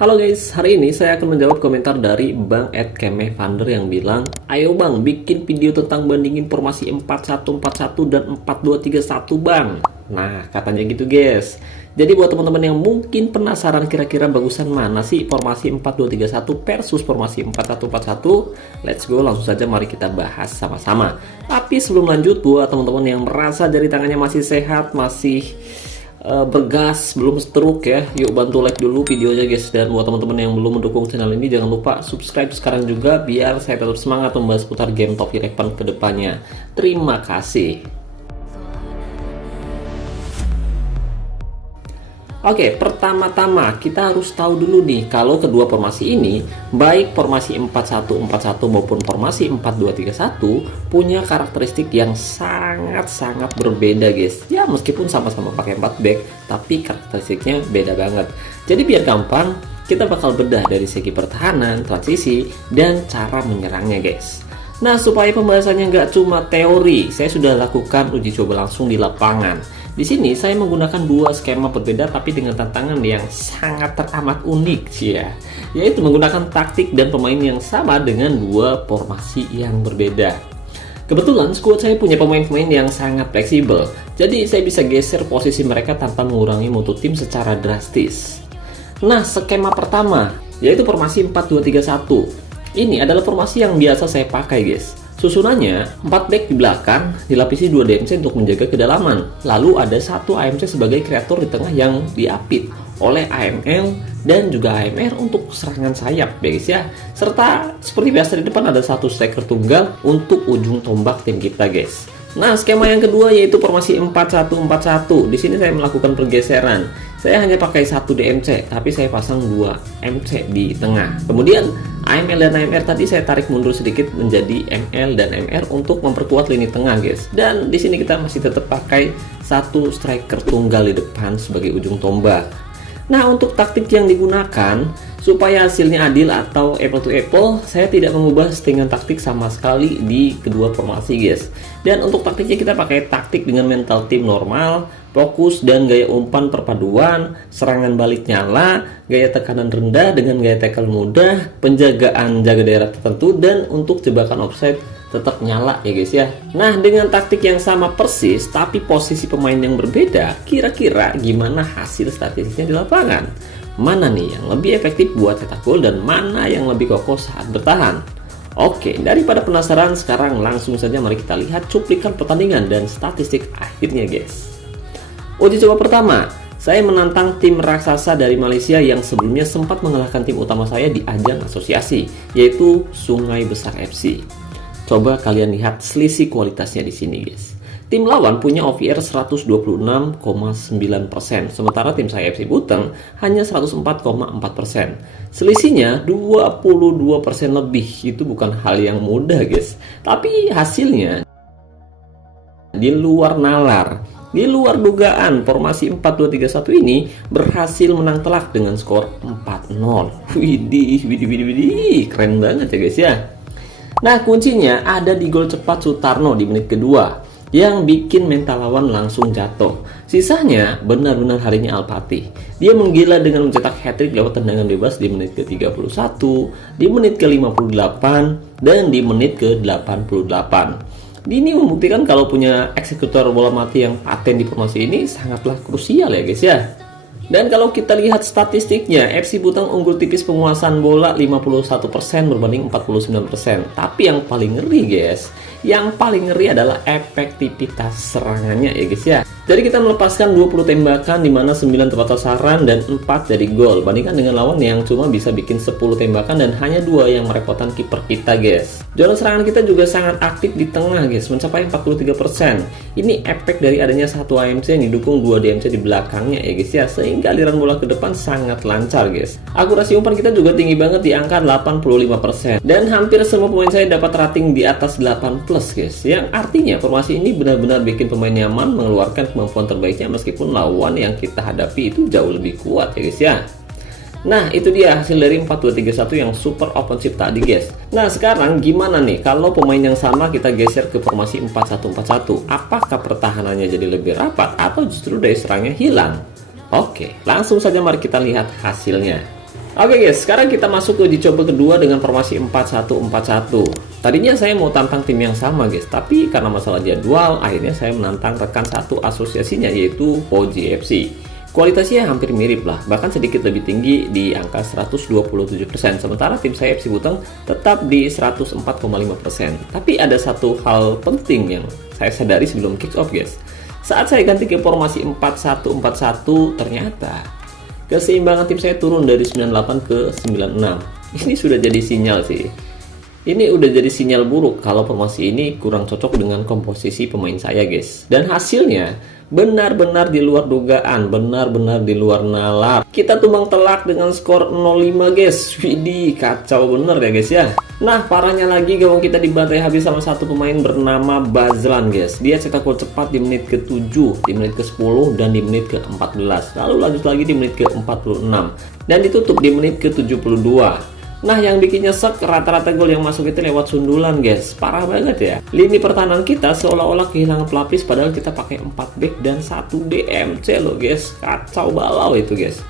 Halo guys, hari ini saya akan menjawab komentar dari Bang @kemevander yang bilang, "Ayo Bang, bikin video tentang bandingin formasi 4141 dan 4231 Bang." Nah, katanya gitu guys. Jadi buat teman-teman yang mungkin penasaran kira-kira bagusan mana sih formasi 4231 versus formasi 4141, let's go, langsung saja mari kita bahas sama-sama. Tapi sebelum lanjut, buat teman-teman yang merasa jari tangannya masih sehat, masih bergas, belum stroke ya, yuk bantu like dulu videonya guys. Dan buat teman-teman yang belum mendukung channel ini, jangan lupa subscribe sekarang juga biar saya tetap semangat membahas putar game top 11 ke depannya. Terima kasih. Oke, pertama-tama kita harus tahu dulu nih kalau kedua formasi ini, baik formasi 4141 maupun formasi 4231 punya karakteristik yang sangat-sangat berbeda guys. Ya, meskipun sama-sama pakai 4 back, tapi karakteristiknya beda banget. Jadi biar gampang, kita bakal bedah dari segi pertahanan, transisi, dan cara menyerangnya guys. Nah, supaya pembahasannya nggak cuma teori, saya sudah lakukan uji coba langsung di lapangan. Di sini saya menggunakan dua skema berbeda tapi dengan tantangan yang sangat teramat unik sih ya, yaitu menggunakan taktik dan pemain yang sama dengan dua formasi yang berbeda. Kebetulan squad saya punya pemain-pemain yang sangat fleksibel, jadi saya bisa geser posisi mereka tanpa mengurangi mutu tim secara drastis. Nah, skema pertama yaitu formasi 4231. Ini adalah formasi yang biasa saya pakai guys. Susunannya 4 back di belakang, dilapisi 2 DMC untuk menjaga kedalaman. Lalu ada 1 AMC sebagai kreator di tengah yang diapit oleh AML dan juga AMR untuk serangan sayap guys ya. Serta seperti biasa di depan ada 1 striker tunggal untuk ujung tombak tim kita guys. Nah, skema yang kedua yaitu formasi 4141. Di sini saya melakukan pergeseran. Saya hanya pakai 1 DMC, tapi saya pasang 2 MC di tengah. Kemudian AML dan AMR tadi saya tarik mundur sedikit menjadi ML dan MR untuk memperkuat lini tengah, guys. Dan di sini kita masih tetap pakai 1 striker tunggal di depan sebagai ujung tombak. Nah, untuk taktik yang digunakan supaya hasilnya adil atau apple to apple, saya tidak mengubah settingan taktik sama sekali di kedua formasi guys. Dan untuk taktiknya kita pakai taktik dengan mental tim normal, fokus dan gaya umpan perpaduan, serangan balik nyala, gaya tekanan rendah dengan gaya tackle mudah, penjagaan jaga daerah tertentu, dan untuk jebakan offside tetap nyala ya guys ya. Nah, dengan taktik yang sama persis tapi posisi pemain yang berbeda, kira-kira gimana hasil statistiknya di lapangan? Mana nih yang lebih efektif buat cetak gol dan mana yang lebih kokoh saat bertahan? Oke, daripada penasaran, sekarang langsung saja mari kita lihat cuplikan pertandingan dan statistik akhirnya guys. Uji coba pertama, saya menantang tim raksasa dari Malaysia yang sebelumnya sempat mengalahkan tim utama saya di ajang asosiasi, yaitu Sungai Besar FC. Coba kalian lihat selisih kualitasnya di sini guys. Tim lawan punya OVR 126,9%, sementara tim saya FC Buteng hanya 104,4%. Selisihnya 22% lebih, itu bukan hal yang mudah guys. Tapi hasilnya di luar nalar, di luar dugaan. Formasi 4231 ini berhasil menang telak dengan skor 4-0. Widih, keren banget ya guys ya. Nah, kuncinya ada di gol cepat Sutarno di menit kedua yang bikin mental lawan langsung jatuh. Sisanya benar-benar harinya Alpati. Dia menggila dengan mencetak hat-trick lewat tendangan bebas di menit ke-31, di menit ke-58, dan di menit ke-88. Ini membuktikan kalau punya eksekutor bola mati yang paten di formasi ini sangatlah krusial ya guys ya. Dan kalau kita lihat statistiknya, FC Buteng unggul tipis penguasaan bola 51% berbanding 49%. Tapi yang paling ngeri guys, yang paling ngeri adalah efektivitas serangannya ya guys ya. Jadi kita melepaskan 20 tembakan di mana 9 tepat sasaran dan 4 jadi gol. Bandingkan dengan lawan yang cuma bisa bikin 10 tembakan dan hanya 2 yang merepotkan kiper kita guys. Jalan serangan kita juga sangat aktif di tengah guys, mencapai 43%. Ini efek dari adanya 1 AMC yang didukung 2 DMC di belakangnya ya guys ya, sehingga aliran bola ke depan sangat lancar guys. Akurasi umpan kita juga tinggi banget di angka 85%. Dan hampir semua pemain saya dapat rating di atas 8+ guys, yang artinya formasi ini benar-benar bikin pemain nyaman mengeluarkan kemampuan terbaiknya meskipun lawan yang kita hadapi itu jauh lebih kuat ya guys ya. Nah, itu dia hasil dari 4231 yang super offensive tadi guys. Nah, sekarang gimana nih kalau pemain yang sama kita geser ke formasi 4141? Apakah pertahanannya jadi lebih rapat atau justru daya serangnya hilang? Oke, langsung saja mari kita lihat hasilnya. Oke guys, sekarang kita masuk ke uji coba kedua dengan formasi 4-1-4-1. Tadinya saya mau tantang tim yang sama guys, tapi karena masalah jadwal, akhirnya saya menantang rekan satu asosiasinya yaitu OJFC. Kualitasnya hampir mirip lah, bahkan sedikit lebih tinggi di angka 127%, sementara tim saya FC Buteng tetap di 104,5%. Tapi ada satu hal penting yang saya sadari sebelum kick off guys. Saat saya ganti ke formasi 4-1-4-1, ternyata keseimbangan tim saya turun dari 98 ke 96. Ini sudah jadi sinyal sih. Ini udah jadi sinyal buruk kalau formasi ini kurang cocok dengan komposisi pemain saya guys. Dan hasilnya benar-benar di luar dugaan, benar-benar di luar nalar. Kita tumbang telak dengan skor 0-5 guys. Widih, kacau bener ya guys ya. Nah, parahnya lagi gawang kita dibantai habis sama satu pemain bernama Bazlan guys. Dia cetak gol cepat di menit ke-7, di menit ke-10, dan di menit ke-14. Lalu lanjut lagi di menit ke-46. Dan ditutup di menit ke-72. Nah, yang bikin nyesek, rata-rata gol yang masuk itu lewat sundulan guys. Parah banget ya. Lini pertahanan kita seolah-olah kehilangan pelapis, padahal kita pakai 4 back dan 1 DMC loh guys. Kacau balau itu guys.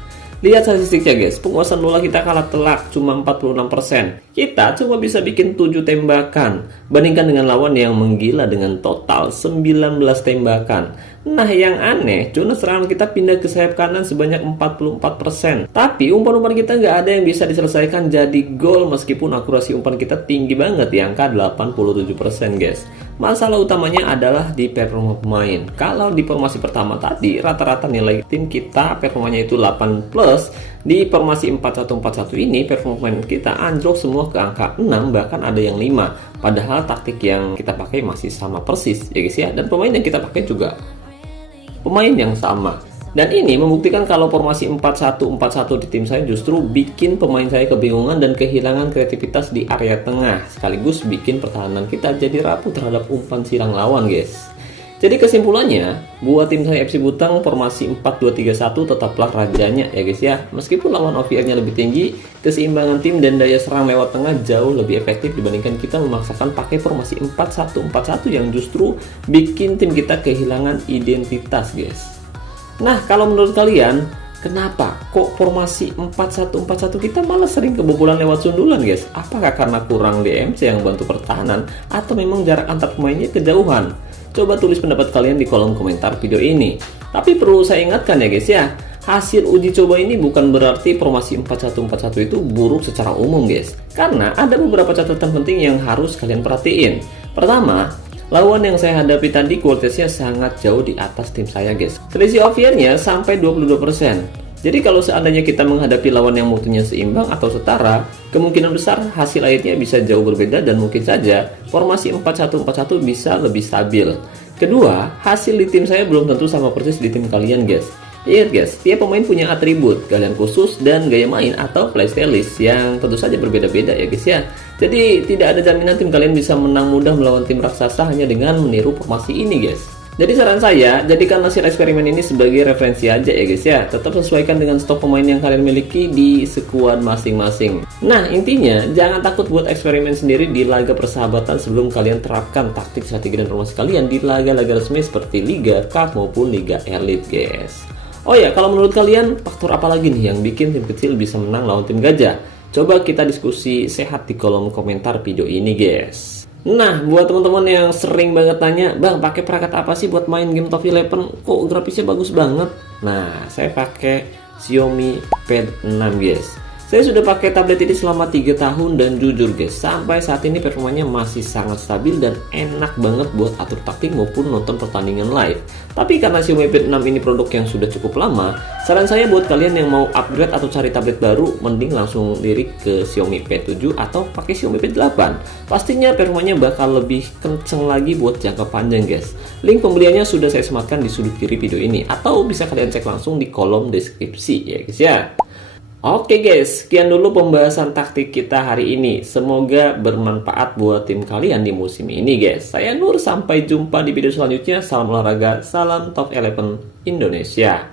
Lihat statistiknya guys, penguasaan bola kita kalah telak, cuma 46%. Kita cuma bisa bikin 7 tembakan, bandingkan dengan lawan yang menggila dengan total 19 tembakan. Nah, yang aneh, zona serangan kita pindah ke sayap kanan sebanyak 44%. Tapi umpan-umpan kita nggak ada yang bisa diselesaikan jadi gol, meskipun akurasi umpan kita tinggi banget di angka 87% guys. Masalah utamanya adalah di performa pemain. Kalau di formasi pertama tadi, rata-rata nilai tim kita performanya itu 8+. Di formasi 4-1-4-1 ini, performa pemain kita anjlok semua ke angka 6, bahkan ada yang 5. Padahal taktik yang kita pakai masih sama persis ya guys ya. Dan pemain yang kita pakai juga pemain yang sama. Dan ini membuktikan kalau formasi 4-1-4-1 di tim saya justru bikin pemain saya kebingungan dan kehilangan kreativitas di area tengah, sekaligus bikin pertahanan kita jadi rapuh terhadap umpan silang lawan guys. Jadi kesimpulannya, buat tim saya FC Buteng formasi 4-2-3-1 tetaplah rajanya ya guys ya. Meskipun lawan OVR-nya lebih tinggi, keseimbangan tim dan daya serang lewat tengah jauh lebih efektif dibandingkan kita memaksakan pakai formasi 4-1-4-1 yang justru bikin tim kita kehilangan identitas guys. Nah, kalau menurut kalian, kenapa kok formasi 4-1-4-1 kita malah sering kebobolan lewat sundulan guys? Apakah karena kurang DMC yang bantu pertahanan, atau memang jarak antar pemainnya kejauhan? Coba tulis pendapat kalian di kolom komentar video ini. Tapi perlu saya ingatkan ya guys ya, hasil uji coba ini bukan berarti formasi 4-1-4-1 itu buruk secara umum guys. Karena ada beberapa catatan penting yang harus kalian perhatiin. Pertama, lawan yang saya hadapi tadi kualitasnya sangat jauh di atas tim saya guys. Selisih OVR-nya sampai 22%. Jadi kalau seandainya kita menghadapi lawan yang mutunya seimbang atau setara, kemungkinan besar hasil akhirnya bisa jauh berbeda dan mungkin saja formasi 4-1-4-1 bisa lebih stabil. Kedua, hasil di tim saya belum tentu sama persis di tim kalian guys. Ingat guys, tiap pemain punya atribut, kalian khusus, dan gaya main atau playstylist yang tentu saja berbeda-beda ya guys ya. Jadi tidak ada jaminan tim kalian bisa menang mudah melawan tim raksasa hanya dengan meniru formasi ini guys. Jadi saran saya, jadikan hasil eksperimen ini sebagai referensi aja ya guys ya. Tetap sesuaikan dengan stok pemain yang kalian miliki di skuad masing-masing. Nah, intinya jangan takut buat eksperimen sendiri di laga persahabatan sebelum kalian terapkan taktik, strategi, dan formasi kalian di laga-laga resmi seperti Liga Cup maupun Liga Elite guys. Oh ya, kalau menurut kalian faktor apa lagi nih yang bikin tim kecil bisa menang lawan tim gajah? Coba kita diskusi sehat di kolom komentar video ini guys. Nah, buat teman-teman yang sering banget tanya, Bang, pakai perangkat apa sih buat main game Top 11? Kok grafisnya bagus banget? Nah, saya pakai Xiaomi Pad 6 guys. Saya sudah pakai tablet ini selama 3 tahun dan jujur guys, sampai saat ini performanya masih sangat stabil dan enak banget buat atur taktik maupun nonton pertandingan live. Tapi karena Xiaomi Pad 6 ini produk yang sudah cukup lama, saran saya buat kalian yang mau upgrade atau cari tablet baru, mending langsung lirik ke Xiaomi Pad 7 atau pakai Xiaomi Pad 8. Pastinya performanya bakal lebih kenceng lagi buat jangka panjang guys. Link pembeliannya sudah saya sematkan di sudut kiri video ini, atau bisa kalian cek langsung di kolom deskripsi ya guys ya. Oke guys, sekian dulu pembahasan taktik kita hari ini. Semoga bermanfaat buat tim kalian di musim ini guys. Saya Nur, sampai jumpa di video selanjutnya. Salam olahraga, salam Top 11 Indonesia.